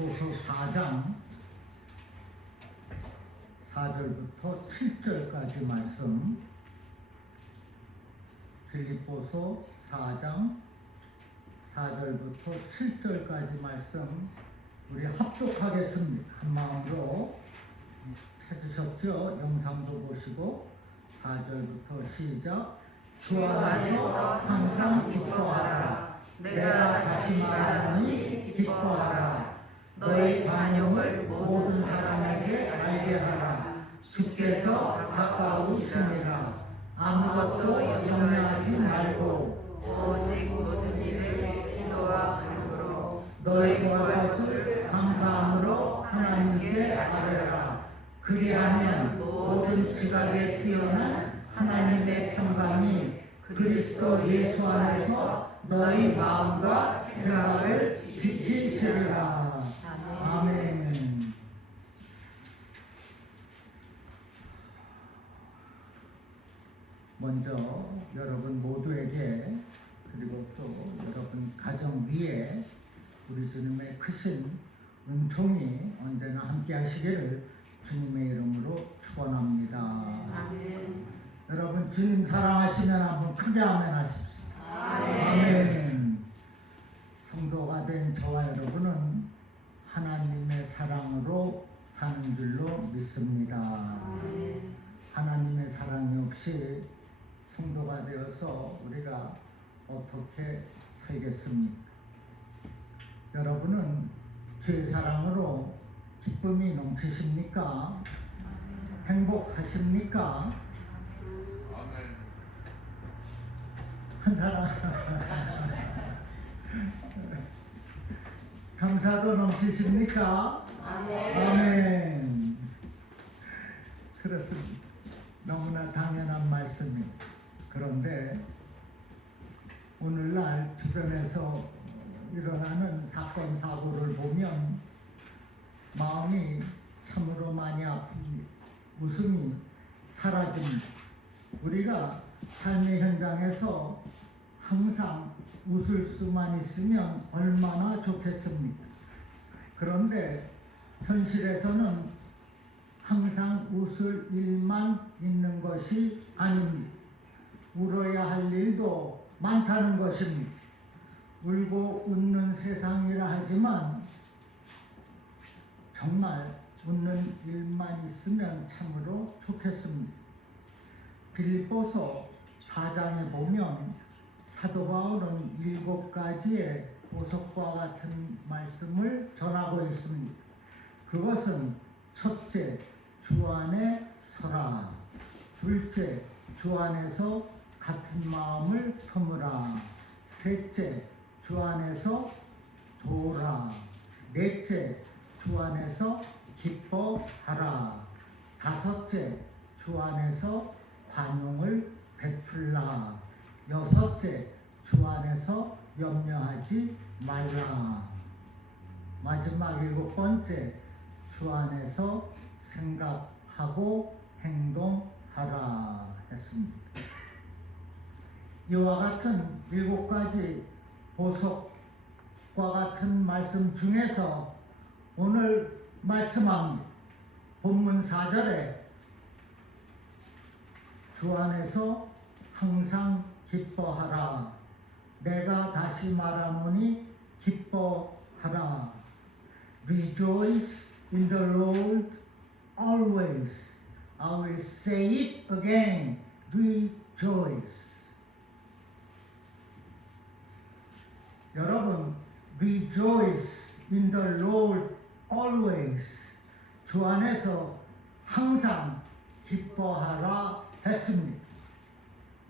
빌립보서 4장 4절부터 7절까지 말씀, 빌립보서 4장 4절부터 7절까지 말씀 우리 합독하겠습니다. 한 마음으로 찾으셨죠? 영상도 보시고 4절부터 시작. 주 안에서 항상 기뻐하라. 내가 다시 말하노니 기뻐하라. 너희 관용을 모든 사람에게 알게 하라. 주께서 가까우시니라. 아무것도 염려하지 말고 오직 모든 일에 기도와 간구로 너희 구할 것을 감사함으로 하나님께 아뢰라. 그리하면 모든 지각에 뛰어난 하나님의 평강이 그리스도 예수 안에서 너희 마음과 생각을 지키시리라. 아멘. 먼저 여러분 모두에게, 그리고 또 여러분 가정 위에 우리 주님의 크신 은총이 언제나 함께 하시기를 주님의 이름으로 축원합니다. 아멘. 여러분 주님 사랑하시면 한번 크게 아멘 하십시오. 아멘. 성도가 된 저와 여러분은 하나님의 사랑으로 사는 줄로 믿습니다. 아멘. 하나님의 사랑이 없이 성도가 되어서 우리가 어떻게 살겠습니까? 여러분은 주의 사랑으로 기쁨이 넘치십니까? 행복하십니까? 한 사람 감사도 넘치십니까? 아멘. 그렇습니다. 너무나 당연한 말씀입니다. 그런데 오늘날 주변에서 일어나는 사건 사고를 보면 마음이 참으로 많이 아픕니다. 웃음이 사라집니다. 우리가 삶의 현장에서 항상 웃을 수만 있으면 얼마나 좋겠습니까? 그런데 현실에서는 항상 웃을 일만 있는 것이 아닙니다. 울어야 할 일도 많다는 것입니다. 울고 웃는 세상이라 하지만 정말 웃는 일만 있으면 참으로 좋겠습니다. 빌립보서 4장에 보면 사도 바울은 7가지의 보석과 같은 말씀을 전하고 있습니다. 그것은 첫째, 주 안에 서라. 둘째, 주 안에서 같은 마음을 품으라. 셋째, 주 안에서 도우라. 넷째, 주 안에서 기뻐하라. 다섯째, 주 안에서 관용을 베풀라. 여섯째, 주 안에서 염려하지 말라. 마지막 7번째, 주 안에서 생각하고 행동하라 했습니다. 이와 같은 7가지 보석과 같은 말씀 중에서 오늘 말씀합니다. 본문 4절에 주 안에서 항상 기뻐하라. 내가 다시 말하노니 기뻐하라. Rejoice in the Lord always. I will say it again. Rejoice. 여러분, rejoice in the Lord always. 주 안에서 항상 기뻐하라 했습니다.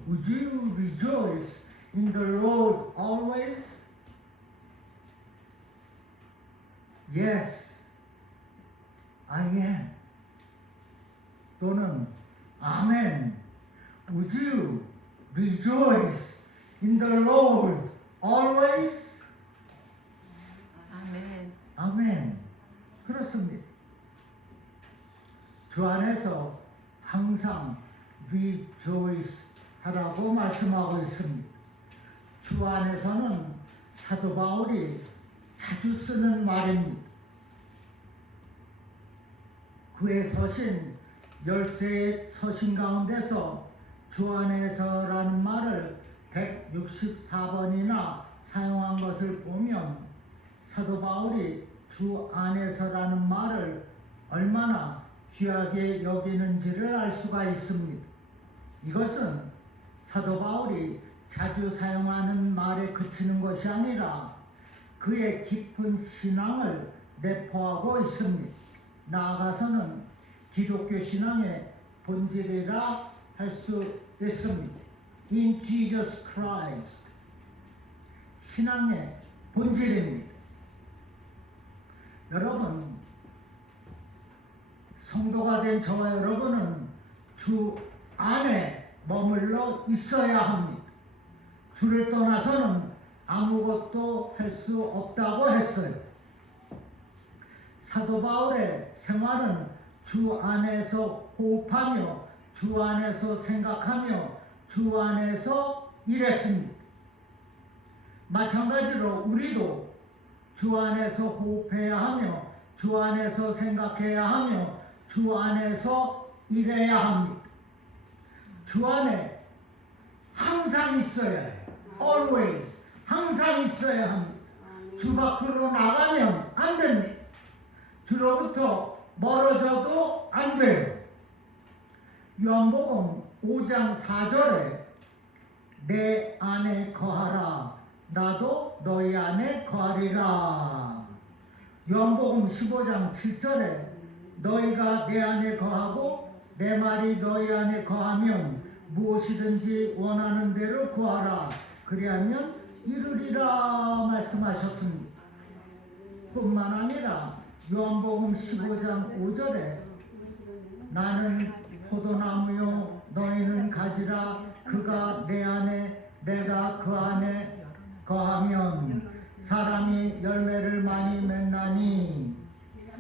Would you rejoice in the Lord always? Yes, I am. 또는 아멘. Would you rejoice in the Lord always? 아멘. 아멘. 그렇습니다. 주 안에서 항상 rejoice 하라고 말씀하고 있습니다. 주 안에서는 사도 바울이 자주 쓰는 말입니다. 그의 서신 열쇠의 서신 가운데서 주 안에서라는 말을 164번이나 사용한 것을 보면 사도 바울이 주 안에서라는 말을 얼마나 귀하게 여기는지를 알 수가 있습니다. 이것은 사도 바울이 자주 사용하는 말에 그치는 것이 아니라 그의 깊은 신앙을 내포하고 있습니다. 나아가서는 기독교 신앙의 본질이라 할 수 있습니다. In Jesus Christ. 신앙의 본질입니다. 여러분, 성도가 된 저와 여러분은 주 안에 머물러 있어야 합니다. 주를 떠나서는 아무것도 할 수 없다고 했어요. 사도 바울의 생활은 주 안에서 호흡하며 주 안에서 생각하며 주 안에서 일했습니다. 마찬가지로 우리도 주 안에서 호흡해야 하며 주 안에서 생각해야 하며 주 안에서 일해야 합니다. 주 안에 항상 있어야 해요. Always. 항상 있어야 합니다. 주 밖으로 나가면 안 됩니다. 주로부터 멀어져도 안 돼요. 요한복음 5장 4절에 내 안에 거하라 나도 너희 안에 거하리라. 요한복음 15장 7절에 너희가 내 안에 거하고 내 말이 너희 안에 거하면 무엇이든지 원하는 대로 구하라 그리하면 이루리라 말씀하셨습니다. 뿐만 아니라 요한복음 15장 5절에 나는 포도나무요 너희는 가지라 그가 내 안에 내가 그 안에 거하면 사람이 열매를 많이 맺나니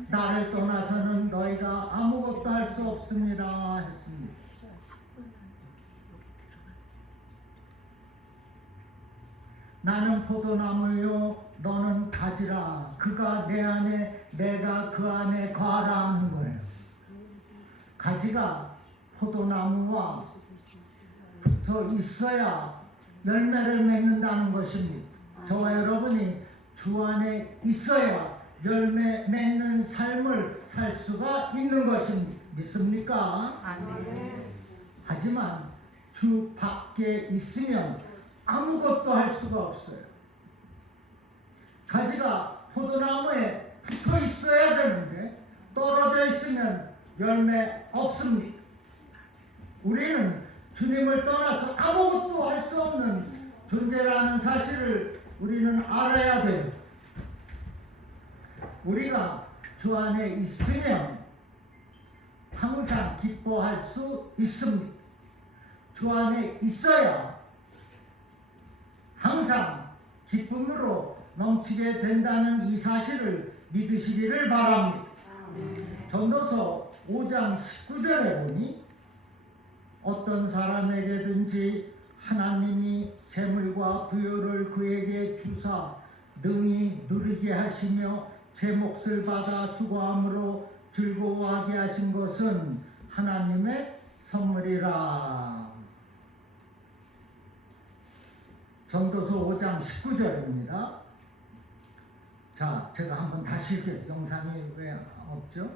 나를 떠나서는 너희가 아무것도 할 수 없습니다 했습니다. 나는 포도나무요 너는 가지라 그가 내 안에 내가 그 안에 거하라 하는 거예요. 가지가 포도나무와 붙어 있어야 열매를 맺는다는 것입니다. 저와 여러분이 주 안에 있어야 열매 맺는 삶을 살 수가 있는 것입니다. 믿습니까? 아멘. 하지만 주 밖에 있으면 아무것도 할 수가 없어요. 가지가 포도나무에 붙어 있어야 되는데 떨어져 있으면 열매 없습니다. 우리는 주님을 떠나서 아무것도 할 수 없는 존재라는 사실을 우리는 알아야 돼요. 우리가 주 안에 있으면 항상 기뻐할 수 있습니다. 주 안에 있어야 항상 기쁨으로 넘치게 된다는 이 사실을 믿으시기를 바랍니다. 전도서 5장 19절에 보니 어떤 사람에게든지 하나님이 재물과 부요를 그에게 주사 능히 누리게 하시며 제 몫을 받아 수고함으로 즐거워하게 하신 것은 하나님의 선물이라. 전도서 5장 19절입니다. 자, 제가 한번 다시 읽겠습니다. 영상이 왜 없죠?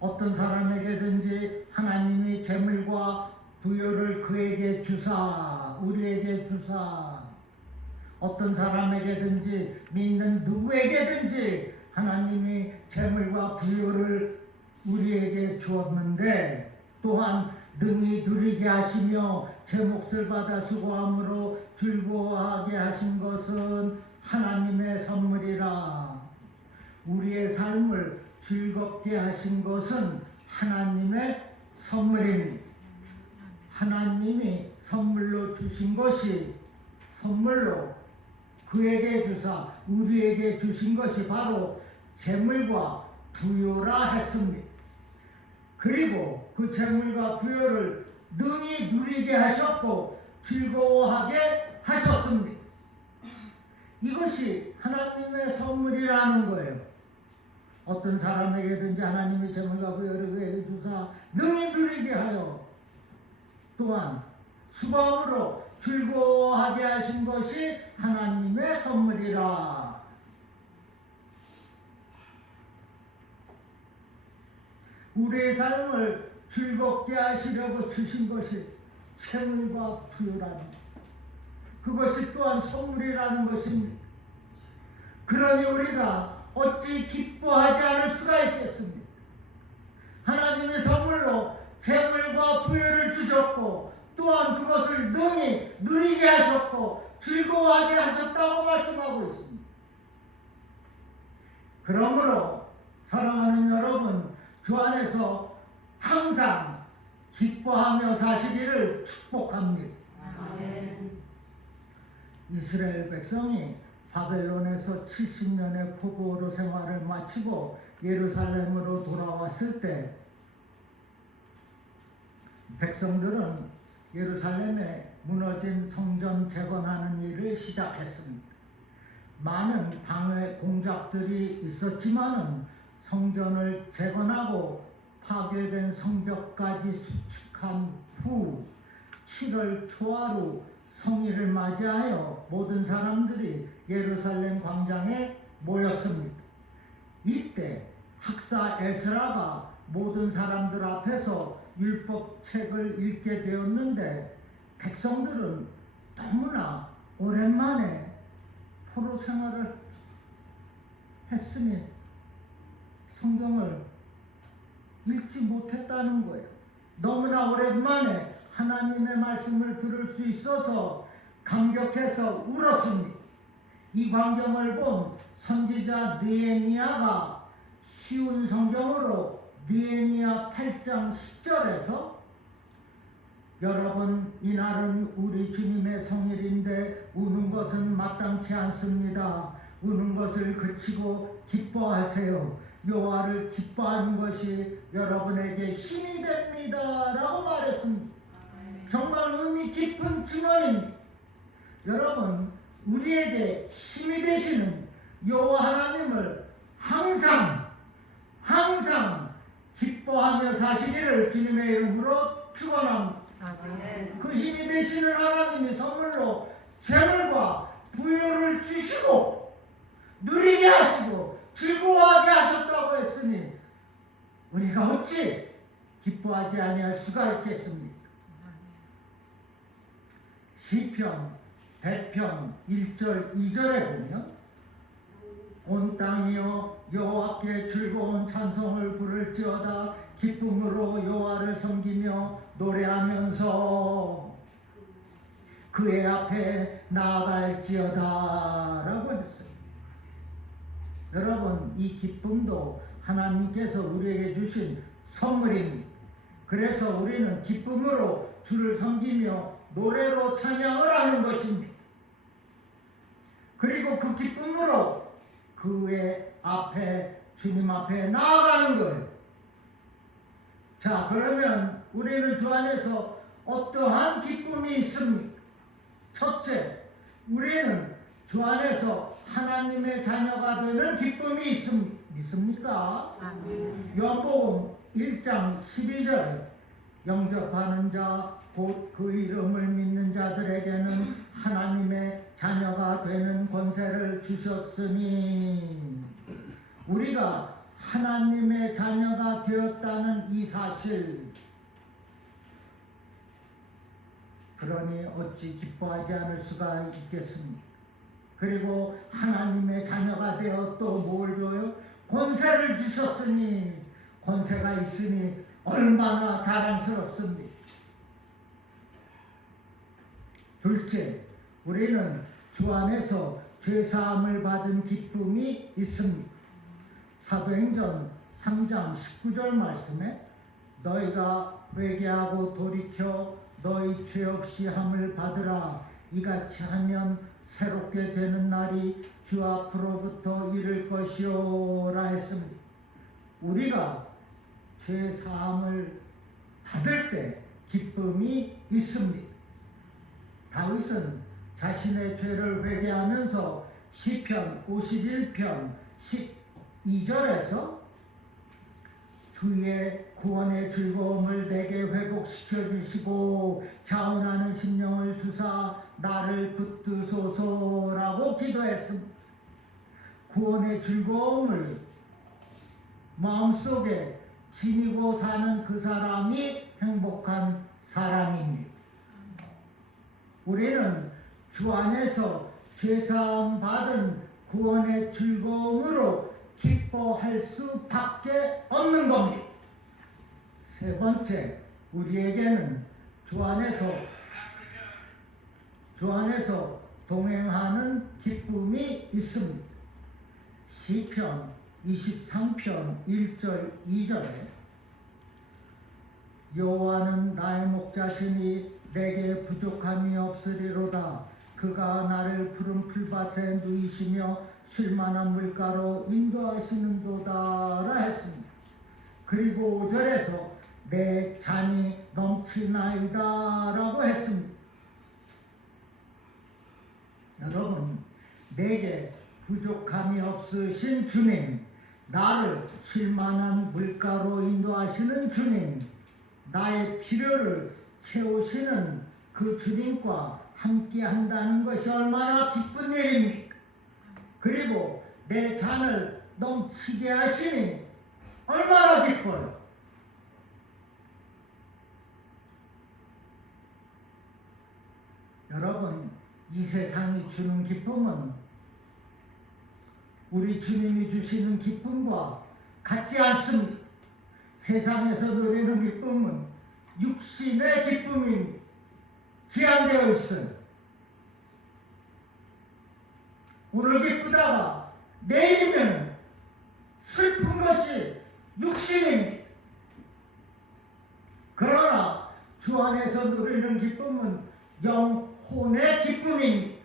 어떤 사람에게든지 하나님이 재물과 부요를 그에게 주사, 우리에게 주사, 어떤 사람에게든지 믿는 누구에게든지 하나님이 재물과 부요를 우리에게 주었는데 또한 능히 누리게 하시며 제 몫을 받아 수고함으로 즐거워하게 하신 것은 하나님의 선물이라. 우리의 삶을 즐겁게 하신 것은 하나님의 선물입니다. 하나님이 선물로 주신 것이 선물로 그에게 주사 우리에게 주신 것이 바로 재물과 부요라 했습니다. 그리고 그 재물과 부요를 능히 누리게 하셨고 즐거워하게 하셨습니다. 이것이 하나님의 선물이라는 거예요. 어떤 사람에게든지 하나님의 재물과 부여를 그에게 주사 능히 누리게 하여 또한 수고함으로 즐거워하게 하신 것이 하나님의 선물이라. 우리의 삶을 즐겁게 하시려고 주신 것이 재물과 부여라는 것, 그것이 또한 선물이라는 것입니다. 그러니 우리가 어찌 기뻐하지 않을 수가 있겠습니까? 하나님의 선물로 재물과 부여를 주셨고 또한 그것을 능히 누리게 하셨고 즐거워하게 하셨다고 말씀하고 있습니다. 그러므로 사랑하는 여러분, 주 안에서 항상 기뻐하며 사시기를 축복합니다. 아멘. 이스라엘 백성이 바벨론에서 70년의 포로로 생활을 마치고 예루살렘으로 돌아왔을 때 백성들은 예루살렘에 무너진 성전 재건하는 일을 시작했습니다. 많은 방해 공작들이 있었지만은 성전을 재건하고 파괴된 성벽까지 수축한 후 7월 초하루 성일을 맞이하여 모든 사람들이 예루살렘 광장에 모였습니다. 이때 학사 에스라가 모든 사람들 앞에서 율법책을 읽게 되었는데 백성들은 너무나 오랜만에 포로 생활을 했으니 성경을 읽지 못했다는 거예요. 너무나 오랜만에 하나님의 말씀을 들을 수 있어서 감격해서 울었습니다. 이 광경을 본 선지자 느헤미야가 쉬운 성경으로 느헤미야 8장 10절에서 여러분, 이날은 우리 주님의 성일인데 우는 것은 마땅치 않습니다. 우는 것을 그치고 기뻐하세요. 여호와를 기뻐하는 것이 여러분에게 힘이 됩니다. 라고 말했습니다. 정말 의미 깊은 증언입니다. 여러분, 우리에게 힘이 되시는 여호와 하나님을 항상 기뻐하며 사시기를 주님의 이름으로 축원합니다. 아멘. 그 힘이 되시는 하나님이 선물로 재물과 부여를 주시고 누리게 하시고 즐거워하게 하셨다고 했으니 우리가 어찌 기뻐하지 아니할 수가 있겠습니까? 시편 100편 1절 2절에 보면 온 땅이여 여호와께 즐거운 찬송을 부를지어다. 기쁨으로 여호와를 섬기며 노래하면서 그의 앞에 나아갈지어다 라고 했어요. 여러분, 이 기쁨도 하나님께서 우리에게 주신 선물입니다. 그래서 우리는 기쁨으로 주를 섬기며 노래로 찬양을 하는 것입니다. 그리고 그 기쁨으로 그의 앞에, 주님 앞에 나아가는 거예요. 자, 그러면 우리는 주 안에서 어떠한 기쁨이 있습니까? 첫째, 우리는 주 안에서 하나님의 자녀가 되는 기쁨이 있습니까? 아멘. 요한복음 1장 12절 영접하는 자 곧 그 이름을 믿는 자들에게는 하나님의 자녀가 되는 권세를 주셨으니, 우리가 하나님의 자녀가 되었다는 이 사실, 그러니 어찌 기뻐하지 않을 수가 있겠습니까? 그리고 하나님의 자녀가 되어 또 뭘 줘요? 권세를 주셨으니, 권세가 있으니 얼마나 자랑스럽습니까? 둘째, 우리는 주 안에서 죄사함을 받은 기쁨이 있습니다. 사도행전 3장 19절 말씀에 너희가 회개하고 돌이켜 너희 죄 없이 함을 받으라. 이같이 하면 새롭게 되는 날이 주 앞으로부터 이를 것이오라 했습니다. 우리가 죄 사함을 받을 때 기쁨이 있습니다. 다윗은 자신의 죄를 회개하면서 시편 51편 2절에서 주의 구원의 즐거움을 내게 회복시켜 주시고 자원하는 심령을 주사 나를 붙드소서라고 기도했습니다. 구원의 즐거움을 마음속에 지니고 사는 그 사람이 행복한 사람입니다. 우리는 주 안에서 죄사함 받은 구원의 즐거움으로 기뻐할 수밖에 없는 겁니다. 세 번째, 우리에게는 주 안에서 동행하는 기쁨이 있습니다. 시편 23편 1절 2절에 여호와는 나의 목자시니 내게 부족함이 없으리로다. 그가 나를 푸른 풀밭에 누이시며 쉴만한 물가로 인도하시는도다라 했습니다. 그리고 5절에서 내 잔이 넘치나이다 라고 했습니다. 여러분, 내게 부족함이 없으신 주님, 나를 쉴만한 물가로 인도하시는 주님, 나의 필요를 채우시는 그 주님과 함께 한다는 것이 얼마나 기쁜 일입니까? 그리고 내 잔을 넘치게 하시니 얼마나 기뻐요. 여러분, 이 세상이 주는 기쁨은 우리 주님이 주시는 기쁨과 같지 않습니다. 세상에서 누리는 기쁨은 육신의 기쁨이 제한되어 있어요. 오늘 기쁘다가 내일이면 슬픈 것이 육신입니다. 그러나 주 안에서 누리는 기쁨은 영혼의 기쁨입니다.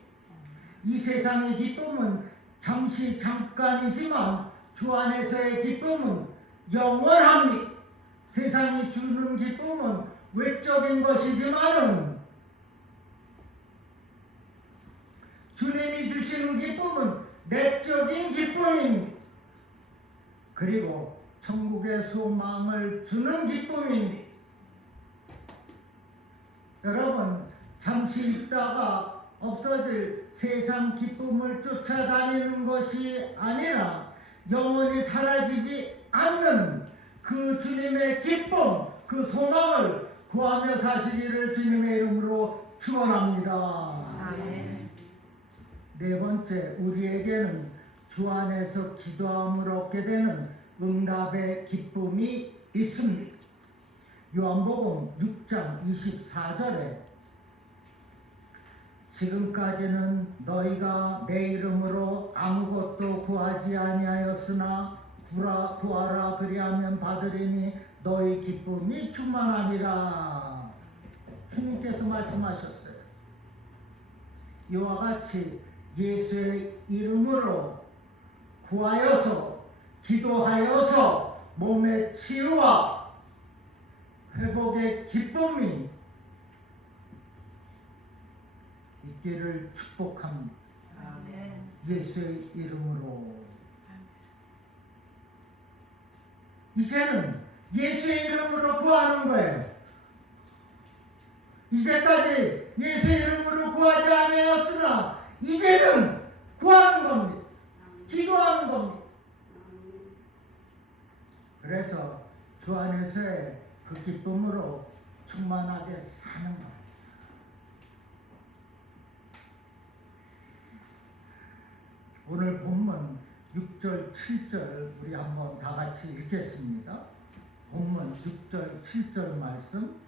이 세상의 기쁨은 잠깐이지만 주 안에서의 기쁨은 영원합니다. 세상이 주는 기쁨은 외적인 것이지만은 주님이 주시는 기쁨은 내적인 기쁨입니다. 그리고 천국의 소망을 주는 기쁨입니다. 여러분, 잠시 있다가 없어질 세상 기쁨을 쫓아다니는 것이 아니라 영원히 사라지지 않는 그 주님의 기쁨, 그 소망을 구하며 사시기를 주님의 이름으로 축원합니다. 아멘. 네 번째, 우리에게는 주 안에서 기도함을 얻게 되는 응답의 기쁨이 있습니다. 요한복음 6장 24절에 지금까지는 너희가 내 이름으로 아무것도 구하지 아니하였으나 구하라 그리하면 받으리니 너희 기쁨이 충만하니라. 주님께서 말씀하셨어요. 이와 같이 예수의 이름으로 구하여서 기도하여서 몸의 치유와 회복의 기쁨이 있기를 축복합니다. 아멘. 예수의 이름으로. 이제는 예수의 이름으로 구하는 거예요. 이제까지 예수의 이름으로 구하지 아니하였으나 이제는 구하는 겁니다. 기도하는 겁니다. 그래서 주 안에서의 그 기쁨으로 충만하게 사는 거예요. 오늘 본문 6절, 7절 우리 한번 다 같이 읽겠습니다. 본문 6절, 7절 말씀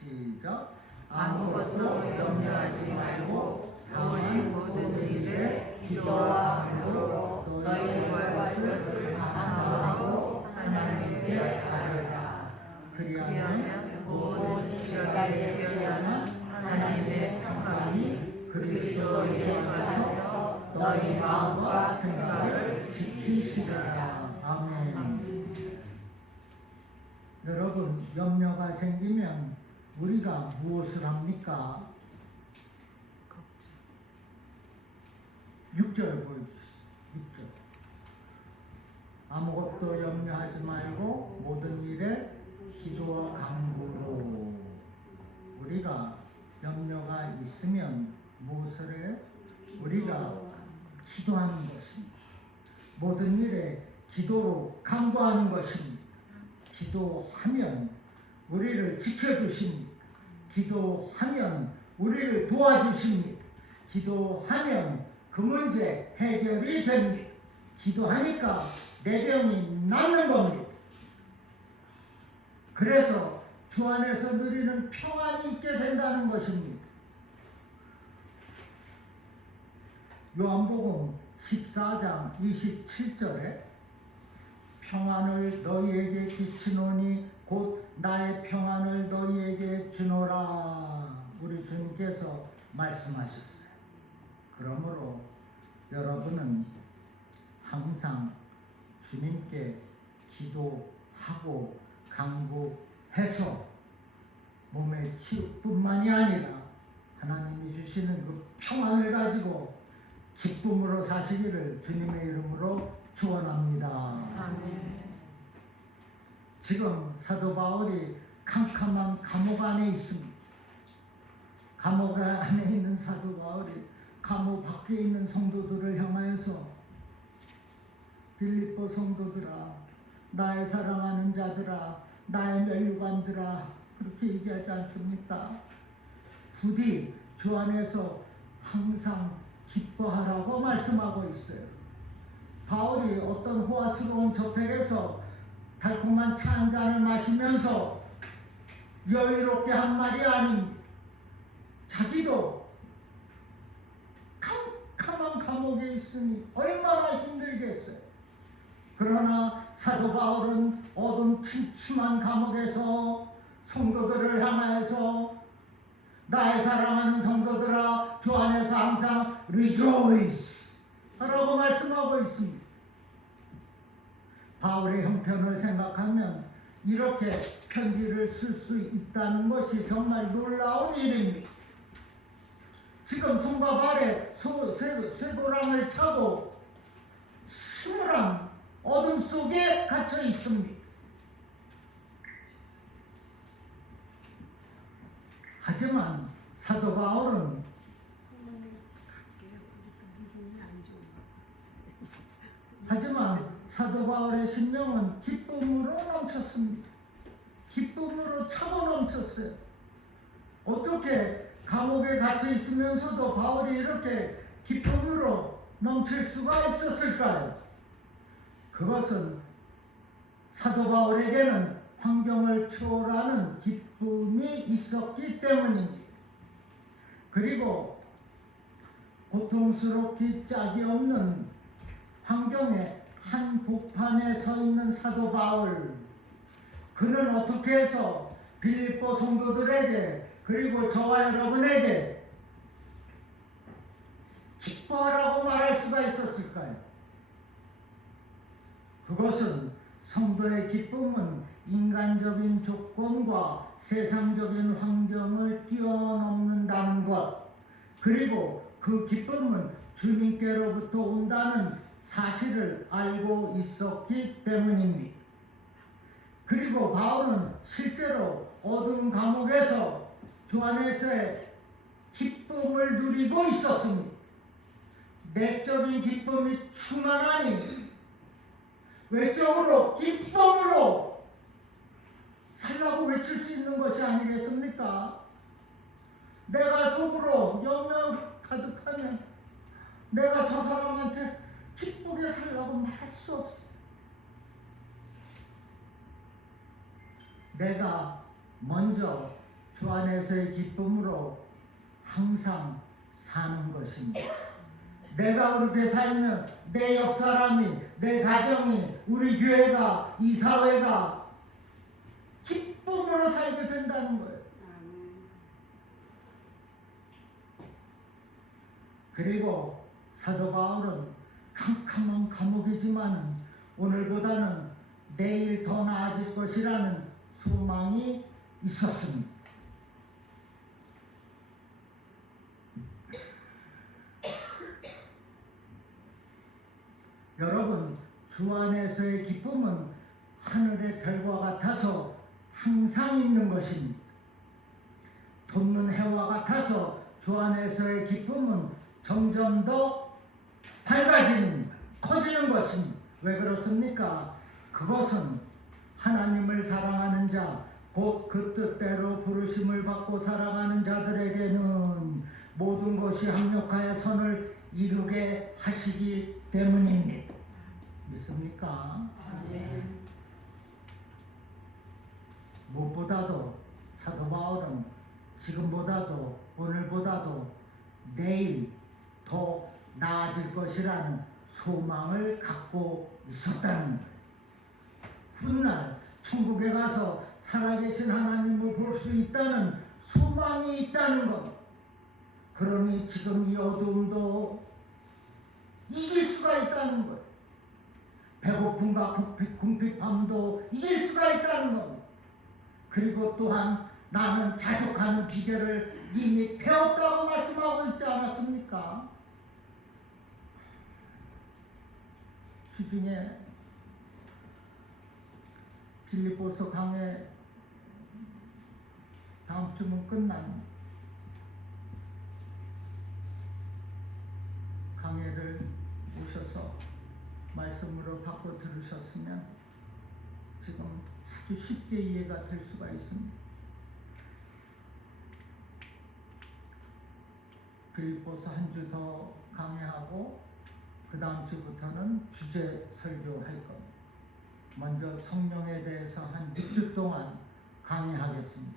시작. 아무것도 염려하지 말고 다만 모든 일에 기도와 간구로 너희의 것을 감사하고 하나님께 아뢰라. 그리하면 모든 시간에 필요한 하나님의 평강이 그리스도 예수 안에서 너희 마음과 생각을 지키시리라. 아멘. 여러분, 염려가 생기면 우리가 무엇을 합니까? 6절을 보여주시죠. 6절. 아무것도 염려하지 말고 모든 일에 기도와 간구로. 우리가 염려가 있으면 무엇을 해? 우리가 기도하는 것입니다. 모든 일에 기도로 간구하는 것입니다. 기도하면 우리를 지켜주십니다. 기도하면 우리를 도와주십니다. 기도하면 그 문제 해결이 됩니다. 기도하니까 내 병이 낫는 겁니다. 그래서 주 안에서 누리는 평안이 있게 된다는 것입니다. 요한복음 14장 27절에 평안을 너희에게 끼치노니 곧 나의 평안을 너희에게 주노라. 우리 주님께서 말씀하셨어요. 그러므로 여러분은 항상 주님께 기도하고 간구해서 몸의 치유뿐만이 아니라 하나님이 주시는 그 평안을 가지고 기쁨으로 사시기를 주님의 이름으로 축원합니다. 아멘. 지금 사도 바울이 캄캄한 감옥 안에 있습니다. 감옥 안에 있는 사도 바울이 감옥 밖에 있는 성도들을 향하여서 빌립보 성도들아, 나의 사랑하는 자들아, 나의 멸류관들아, 그렇게 얘기하지 않습니까? 부디 주 안에서 항상 기뻐하라고 말씀하고 있어요. 바울이 어떤 호화스러운 저택에서 달콤한 차 한 잔을 마시면서 여유롭게 한 말이 아닙니다. 자기도 캄캄한 감옥에 있으니 얼마나 힘들겠어요. 그러나 사도 바울은 어둠 침침한 감옥에서 성도들을 향하여서 나의 사랑하는 성도들아, 주 안에서 항상 rejoice 라고 말씀하고 있습니다. 바울의 형편을 생각하면 이렇게 편지를 쓸 수 있다는 것이 정말 놀라운 일입니다. 지금 손과 발에 쇠고랑을 차고 심울한 어둠 속에 갇혀 있습니다. 하지만 사도 바울은 사도 바울의 심령은 기쁨으로 넘쳤습니다. 기쁨으로 차고 넘쳤어요. 어떻게 감옥에 갇혀 있으면서도 바울이 이렇게 기쁨으로 넘칠 수가 있었을까요? 그것은 사도 바울에게는 환경을 초월하는 기쁨이 있었기 때문입니다. 그리고 고통스럽기 짝이 없는 환경에 한복판에 서 있는 사도 바울, 그는 어떻게 해서 빌립보 성도들에게 그리고 저와 여러분에게 기뻐하라고 말할 수가 있었을까요? 그것은 성도의 기쁨은 인간적인 조건과 세상적인 환경을 뛰어넘는다는 것, 그리고 그 기쁨은 주님께로부터 온다는 사실을 알고 있었기 때문입니다. 그리고 바울은 실제로 어두운 감옥에서 주 안에서의 기쁨을 누리고 있었습니다. 내적인 기쁨이 충만하니 외적으로 기쁨으로 살라고 외칠 수 있는 것이 아니겠습니까? 내가 속으로 염려 가득하면 내가 저 사람한테 기쁘게 살라고 말할 수 없어요. 내가 먼저 주 안에서의 기쁨으로 항상 사는 것입니다. 내가 그렇게 살면 내 옆 사람이, 내 가정이, 우리 교회가, 이 사회가 기쁨으로 살게 된다는 거예요. 그리고 사도 바울은 캄캄한 감옥이지만 오늘보다는 내일 더 나아질 것이라는 소망이 있었습니다. 여러분, 주 안에서의 기쁨은 하늘의 별과 같아서 항상 있는 것입니다. 돋는 해와 같아서 주 안에서의 기쁨은 점점 더 밝아지는, 커지는 것입니다. 왜 그렇습니까? 그것은 하나님을 사랑하는 자, 곧 그 뜻대로 부르심을 받고 살아가는 자들에게는 모든 것이 합력하여 선을 이루게 하시기 때문입니다. 믿습니까? 아멘. 무엇보다도 사도 바울은 지금보다도 오늘보다도 내일 더 나아질 것이라는 소망을 갖고 있었다는 거예요. 훗날 천국에 가서 살아계신 하나님을 볼 수 있다는 소망이 있다는 것. 그러니 지금 이 어두움도 이길 수가 있다는 것. 배고픔과 궁핍함도 이길 수가 있다는 것. 그리고 또한 나는 자족하는 비결을 이미 배웠다고 말씀하고 있지 않았습니까? 주중에 빌립보서 강해 다음 주면 끝난 강해를 오셔서 말씀으로 바꿔 들으셨으면 지금 아주 쉽게 이해가 될 수가 있습니다. 빌립보서 한 주 더 강해하고 그 다음 주부터는 주제 설교할 겁니다. 먼저 성령에 대해서 한 6주 동안 강의하겠습니다.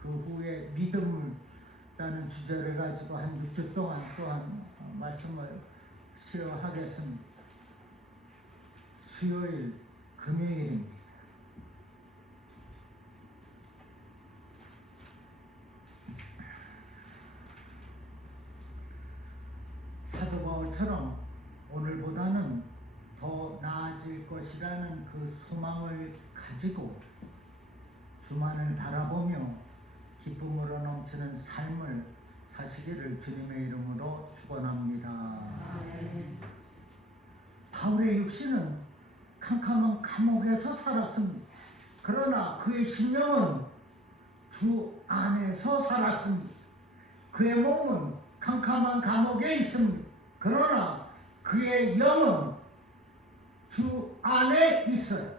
그 후에 믿음이라는 주제를 가지고 한 6주 동안 또한 말씀을 시어하겠습니다. 수요일, 금요일입니다. 사도 바울처럼 오늘보다는 더 나아질 것이라는 그 소망을 가지고 주만을 바라보며 기쁨으로 넘치는 삶을 사시기를 주님의 이름으로 축원합니다. 아멘. 바울의 육신은 캄캄한 감옥에서 살았습니다. 그러나 그의 심령은 주 안에서 살았습니다. 그의 몸은 캄캄한 감옥에 있습니다. 그러나 그의 영은 주 안에 있어요.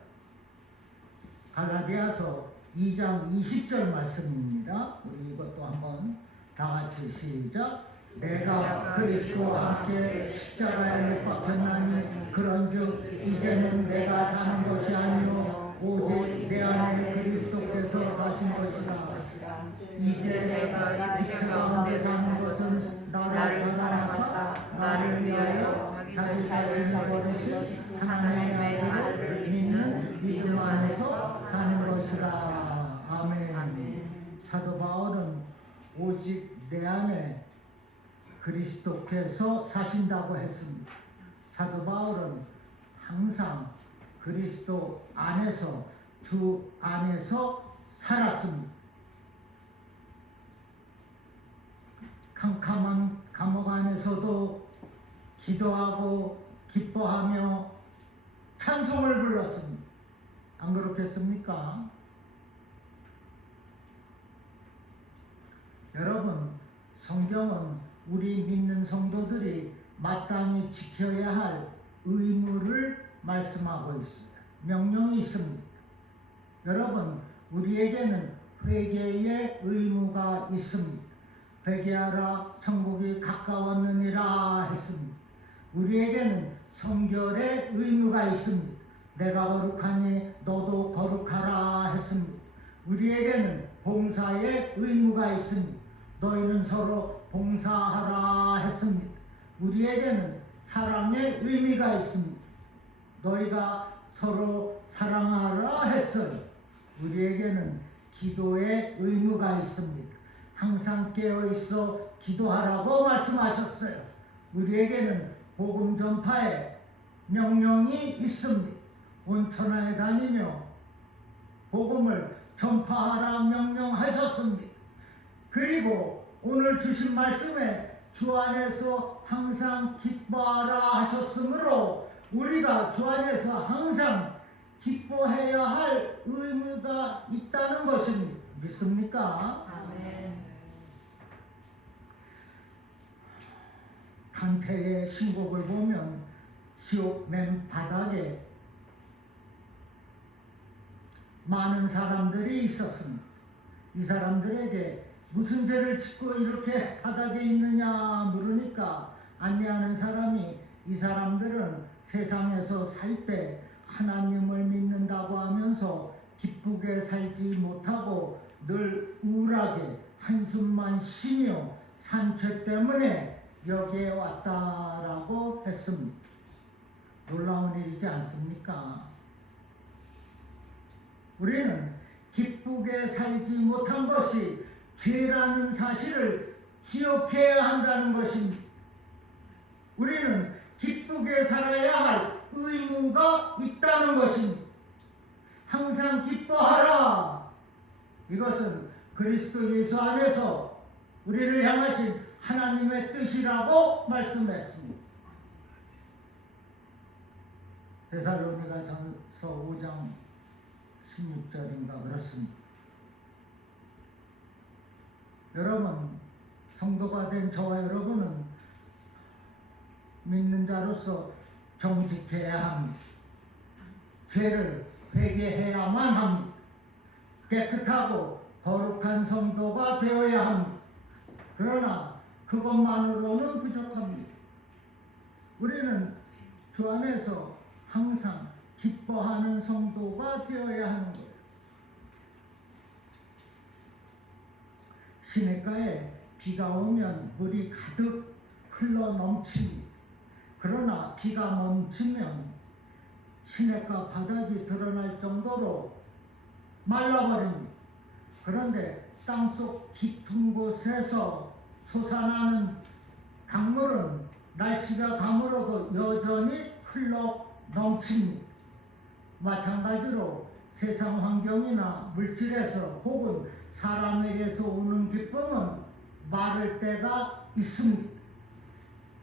갈라디아서 2장 20절 말씀입니다. 우리 이것도 한번 다 같이 시작. 내가 그리스도와 함께 십자가에 못 박혔나니 그런즉 이제는 내가 사는 것이 아니요 오직 내 안에 그리스도께서 사신 것이라. 이제 내가 육체 가운데 사는 것은 나를 사랑하사 나를 위하여 자기 자신을 버리신 하나님의 아들을 믿는 믿음 안에서 사는 것이라. 아멘. 사도 바울은 오직 내 안에 그리스도께서 사신다고 했습니다. 사도 바울은 항상 그리스도 안에서 주 안에서 살았습니다. 캄캄한 감옥 안에서도 기도하고 기뻐하며 찬송을 불렀습니다. 안 그렇겠습니까? 여러분, 성경은 우리 믿는 성도들이 마땅히 지켜야 할 의무를 말씀하고 있습니다. 명령이 있습니다. 여러분, 우리에게는 회개의 의무가 있습니다. 회개하라 천국이 가까웠느니라 했습니다. 우리에게는 성결의 의무가 있습니다. 내가 거룩하니 너도 거룩하라 했습니다. 우리에게는 봉사의 의무가 있습니다. 너희는 서로 봉사하라 했습니다. 우리에게는 사랑의 의미가 있습니다. 너희가 서로 사랑하라 했어요. 우리에게는 기도의 의무가 있습니다. 항상 깨어있어 기도하라고 말씀하셨어요. 우리에게는 복음 전파의 명령이 있습니다. 온 천하에 다니며 복음을 전파하라 명령하셨습니다. 그리고 오늘 주신 말씀에 주 안에서 항상 기뻐하라 하셨으므로 우리가 주 안에서 항상 기뻐해야 할 의무가 있다는 것을 믿습니까? 아멘. 단테의 신곡을 보면 지옥 맨 바닥에 많은 사람들이 있었습니다. 이 사람들에게 무슨 죄를 짓고 이렇게 바닥에 있느냐 물으니까 안내하는 사람이 이 사람들은 세상에서 살 때 하나님을 믿는다고 하면서 기쁘게 살지 못하고 늘 우울하게 한숨만 쉬며 산 죄 때문에 여기에 왔다라고 했습니다. 놀라운 일이지 않습니까? 우리는 기쁘게 살지 못한 것이 죄라는 사실을 기억해야 한다는 것입니다. 우리는 기쁘게 살아야 할 의무가 있다는 것입니다. 항상 기뻐하라. 이것은 그리스도 예수 안에서 우리를 향하신 하나님의 뜻이라고 말씀했습니다. 데살로니가전서 5장 16절인가 그렇습니다. 여러분, 성도가 된 저와 여러분은 믿는 자로서 정직해야 합니다. 죄를 회개해야만 합니다. 깨끗하고 거룩한 성도가 되어야 합니다. 그러나 그것만으로는 부족합니다. 우리는 주 안에서 항상 기뻐하는 성도가 되어야 하는 거예요. 시냇가에 비가 오면 물이 가득 흘러 넘칩니다. 그러나 비가 멈추면 시냇가 바닥이 드러날 정도로 말라버립니다. 그런데 땅속 깊은 곳에서 솟아나는 강물은 날씨가 가물어도 여전히 흘러 넘칩니다. 마찬가지로 세상 환경이나 물질에서 혹은 사람에게서 오는 기쁨은 마를 때가 있습니다.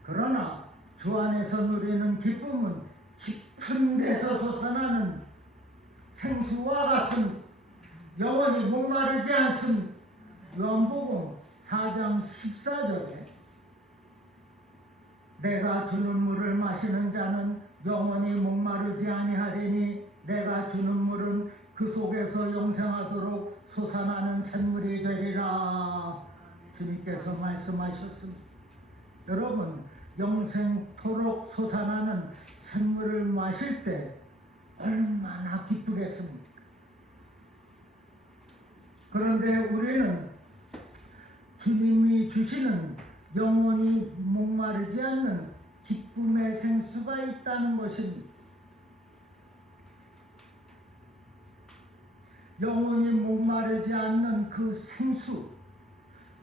그러나 주 안에서 누리는 기쁨은 깊은 데서 솟아나는 생수와 같습니다. 영원히 목마르지 않습니다. 요한복음 4장 14절에 내가 주는 물을 마시는 자는 영원히 목마르지 아니하리니 내가 주는 물은 그 속에서 영생하도록 솟아나는 샘물이 되리라. 주님께서 말씀하셨습니다. 여러분, 영생토록 솟아나는 샘물을 마실 때 얼마나 기쁘겠습니까? 그런데 우리는 주님이 주시는 영원히 목마르지 않는 기쁨의 생수가 있다는 것입니다. 영원히 목마르지 않는 그 생수,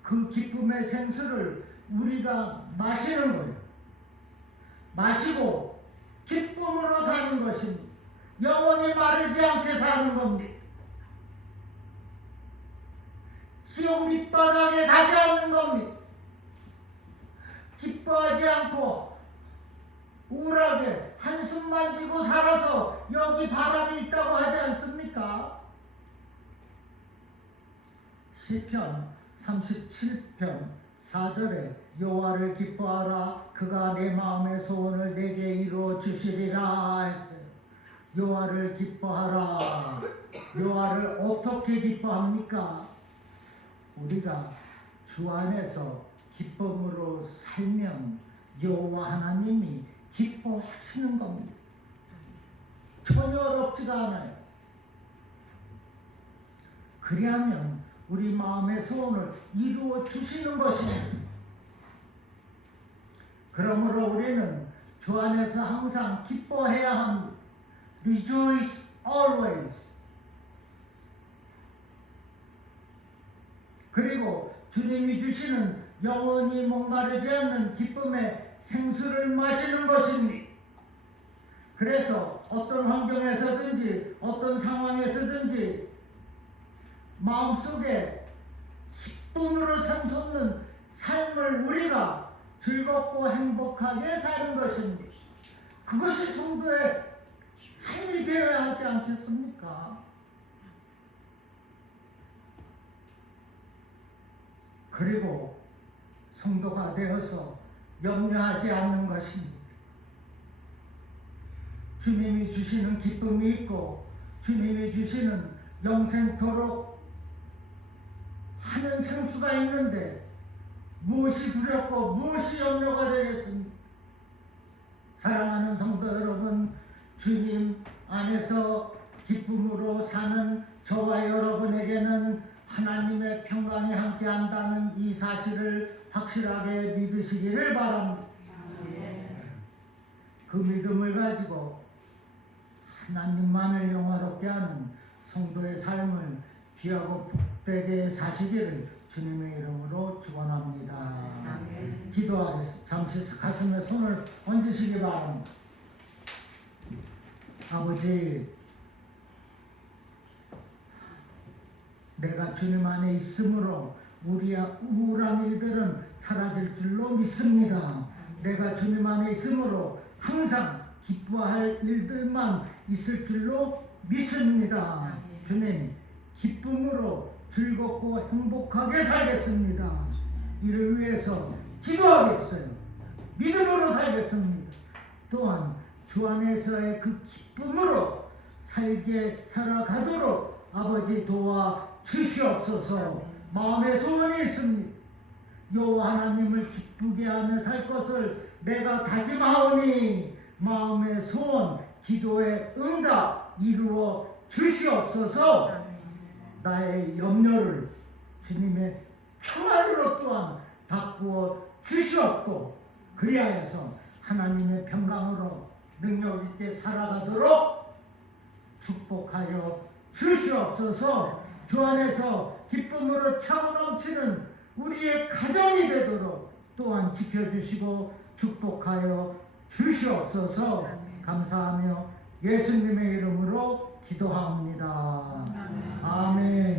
그 기쁨의 생수를 우리가 마시는 거예요. 마시고 기쁨으로 사는 것입니다. 영원히 마르지 않게 사는 겁니다. 지옥 밑바닥에 가지 않는 겁니다. 기뻐하지 않고 우울하게 한숨만 지고 살아서 여기 바람이 있다고 하지 않습니까? 시편 37편 4절에 여호와를 기뻐하라 그가 내 마음의 소원을 내게 이루어 주시리라 했어요. 여호와를 기뻐하라. 여호와를 어떻게 기뻐합니까? 우리가 주 안에서 기쁨으로 살면 여호와 하나님이 기뻐하시는 겁니다. 전혀 어렵지가 않아요. 그리하면 우리 마음의 소원을 이루어 주시는 것입니다. 그러므로 우리는 주 안에서 항상 기뻐해야 합니다. Rejoice always. 그리고 주님이 주시는 영원히 목마르지 않는 기쁨의 생수를 마시는 것입니다. 그래서 어떤 환경에서든지 어떤 상황에서든지 마음속에 기쁨으로 샘솟는 삶을 우리가 즐겁고 행복하게 사는 것입니다. 그것이 성도의 삶이 되어야 하지 않겠습니까? 그리고 성도가 되어서 염려하지 않는 것입니다. 주님이 주시는 기쁨이 있고 주님이 주시는 영생토록 하는 생수가 있는데 무엇이 두렵고 무엇이 염려가 되겠습니까? 사랑하는 성도 여러분, 주님 안에서 기쁨으로 사는 저와 여러분에게는 하나님의 평강이 함께한다는 이 사실을 확실하게 믿으시기를 바랍니다. 그 믿음을 가지고 하나님만을 영화롭게 하는 성도의 삶을 귀하고 복되게 사시기를 주님의 이름으로 축원합니다. 기도하겠습니다. 잠시 가슴에 손을 얹으시기 바랍니다. 아버지, 내가 주님 안에 있으므로 우리의 우울한 일들은 사라질 줄로 믿습니다. 내가 주님 안에 있으므로 항상 기뻐할 일들만 있을 줄로 믿습니다. 주님, 기쁨으로 즐겁고 행복하게 살겠습니다. 이를 위해서 기도하겠어요. 믿음으로 살겠습니다. 또한 주 안에서의 그 기쁨으로 살아가도록 아버지 도와 주시옵소서. 마음의 소원이 있습니다. 여호와 하나님을 기쁘게 하며 살 것을 내가 다짐하오니 마음의 소원, 기도의 응답 이루어 주시옵소서. 나의 염려를 주님의 평안으로 또한 바꾸어 주시옵고 그리하여서 하나님의 평강으로 능력 있게 살아가도록 축복하여 주시옵소서. 주 안에서 기쁨으로 차고 넘치는 우리의 가정이 되도록 또한 지켜주시고 축복하여 주시옵소서. 감사하며 예수님의 이름으로 기도합니다. 아멘.